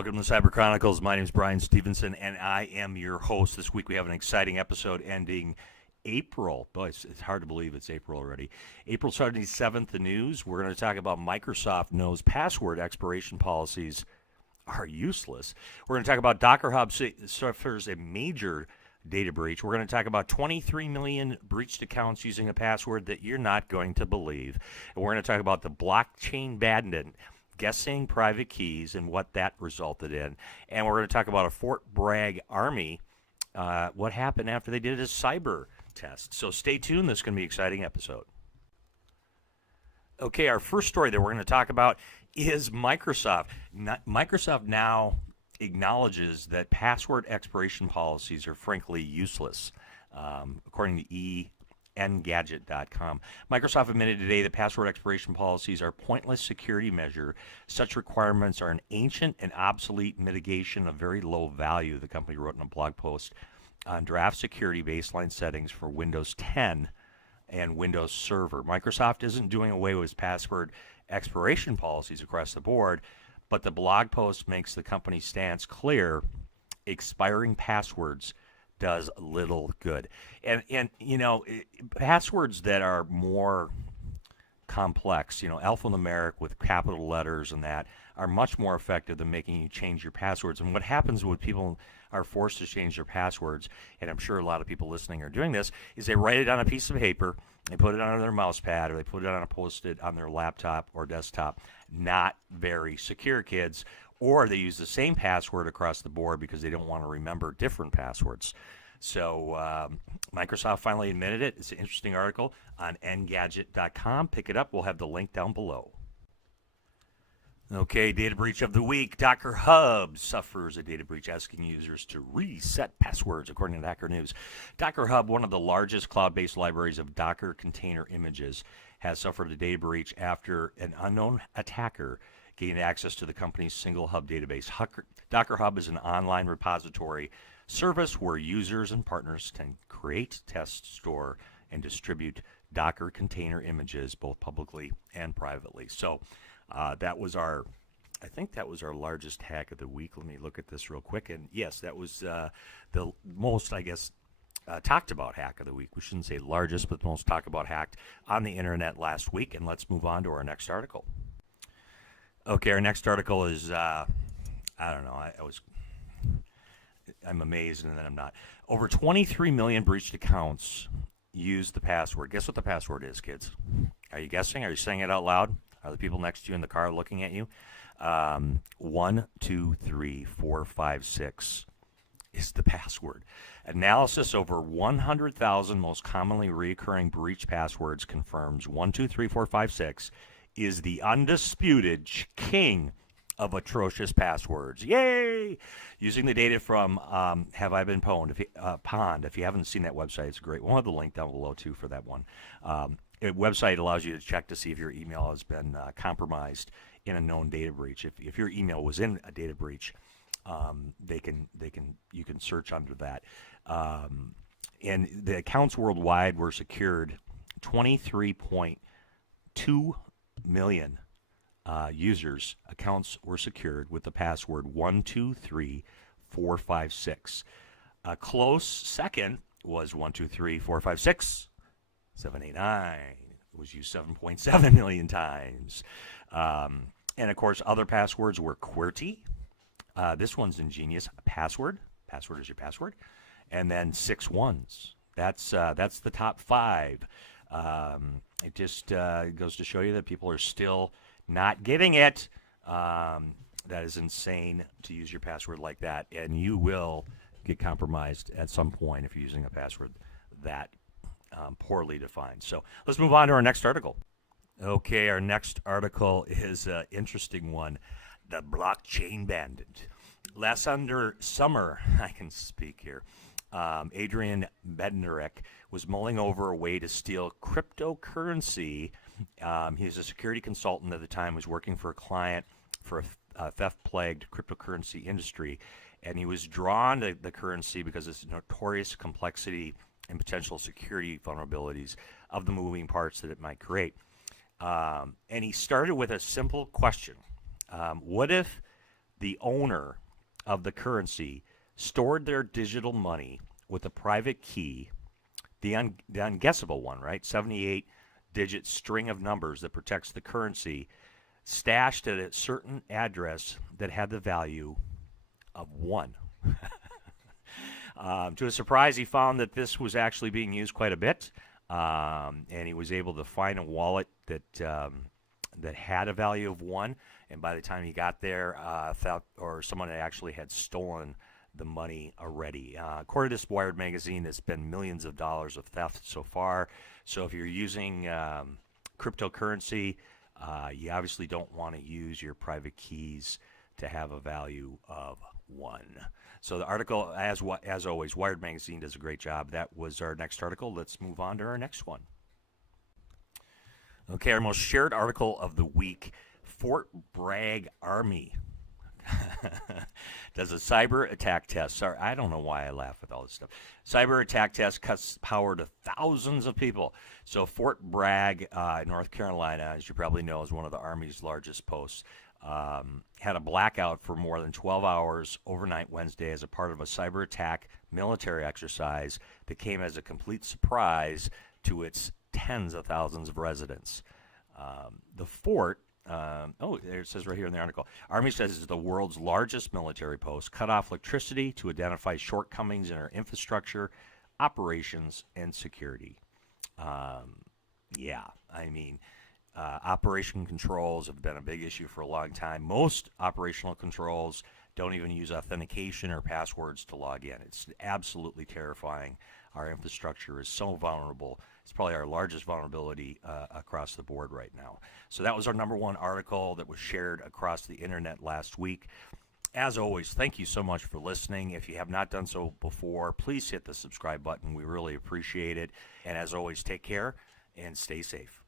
welcome to Cyber Chronicles. My name is Brian Stevenson, and I am your host. This week we have an exciting episode ending April. Boy, it's hard to believe it's April already. April 27th, the news. We're going to talk about Microsoft knows password expiration policies are useless. We're going to talk about Docker Hub suffers a major data breach. We're going to talk about 23 million breached accounts using a password that you're not going to believe. And we're going to talk about the blockchain Bandit guessing private keys and what that resulted in. And we're going to talk about a Fort Bragg Army, what happened after they did a cyber test. So stay tuned. This is going to be an exciting episode. Okay, our first story that we're going to talk about is Microsoft. Microsoft now acknowledges that password expiration policies are frankly useless, according to Engadget.com. Microsoft admitted today that password expiration policies are a pointless security measure. Such requirements are an ancient and obsolete mitigation of very low value, the company wrote in a blog post on draft security baseline settings for Windows 10 and Windows Server. Microsoft isn't doing away with password expiration policies across the board, but the blog post makes the company's stance clear. Expiring passwords does little good. And you know, passwords that are more complex, alphanumeric with capital letters and that, are much more effective than making you change your passwords. And what happens when people are forced to change their passwords, and I'm sure a lot of people listening are doing this, is they write it on a piece of paper, they put it on their mouse pad, or they put it on a Post-it on their laptop or desktop. Not very secure, kids. Or they use the same password across the board because they don't want to remember different passwords. So Microsoft finally admitted it. It's an interesting article on Engadget.com. Pick it up. We'll have the link down below. Okay, data breach of the week. Docker Hub suffers a data breach asking users to reset passwords, according to Hacker News. Docker Hub, one of the largest cloud-based libraries of Docker container images, has suffered a data breach after an unknown attacker gained access to the company's single hub database. Docker Hub is an online repository service where users and partners can create, test, store, and distribute Docker container images both publicly and privately. So that was I think that was our largest hack of the week. Let me look at this real quick. And yes, that was the most, I guess, talked about hack of the week. We shouldn't say largest, but the most talked about hacked on the internet last week. And let's move on to our next article. Okay, our next article is, I don't know, I'm amazed and then I'm not. Over 23 million breached accounts use the password. Guess what the password is, kids? Are you guessing? Are you saying it out loud? Are the people next to you in the car looking at you? 1, 2, 3, 4, 5, 6 is the password. Analysis over 100,000 most commonly recurring breach passwords confirms 1, 2, 3, 4, 5, 6 is the undisputed king of atrocious passwords. Yay! Using the data from Have I Been Pwned? If you haven't seen that website, it's great. We'll have the link down below, too, for that one. The website allows you to check to see if your email has been compromised in a known data breach. If your email was in a data breach, you can search under that. And the accounts worldwide were secured. 23.2 million users accounts were secured with the password 123456. A close second was 123456. 789. It was used 7.7 million times. And of course, other passwords were QWERTY. This one's ingenious. Password is your password, and then 6 ones. That's the top 5. It just goes to show you that people are still not getting it. That is insane to use your password like that, and you will get compromised at some point if you're using a password that poorly defined. So let's move on to our next article. Okay, our next article is an interesting one. The blockchain Bandit. Last summer, I can speak here, Adrian Bednarek was mulling over a way to steal cryptocurrency. He was a security consultant at the time, was working for a client for a theft-plagued cryptocurrency industry, and he was drawn to the currency because of its notorious complexity and potential security vulnerabilities of the moving parts that it might create. And he started with a simple question. What if the owner of the currency stored their digital money with a private key, the unguessable one, right? 78-digit string of numbers that protects the currency, stashed at a certain address that had the value of 1. To his surprise, he found that this was actually being used quite a bit, and he was able to find a wallet that had a value of 1. And by the time he got there, someone actually had stolen the money already. According to this Wired magazine, there's been millions of dollars of theft so far. So if you're using cryptocurrency, you obviously don't want to use your private keys to have a value of 1. So the article, as always, Wired magazine does a great job. That was our next article. Let's move on to our next one. Okay, our most shared article of the week, Fort Bragg Army does a cyber attack test. Sorry, I don't know why I laugh with all this stuff. Cyber attack test cuts power to thousands of people. So Fort Bragg, North Carolina, as you probably know, is one of the Army's largest posts. Had a blackout for more than 12 hours overnight Wednesday as a part of a cyber attack military exercise that came as a complete surprise to its tens of thousands of residents. The fort, there it says right here in the article, Army says it's the world's largest military post, cut off electricity to identify shortcomings in our infrastructure, operations, and security. Operation controls have been a big issue for a long time. Most operational controls don't even use authentication or passwords to log in. It's absolutely terrifying. Our infrastructure is so vulnerable. It's probably our largest vulnerability across the board right now. So that was our number one article that was shared across the internet last week. As always, thank you so much for listening. If you have not done so before, please hit the subscribe button. We really appreciate it. And as always, take care and stay safe.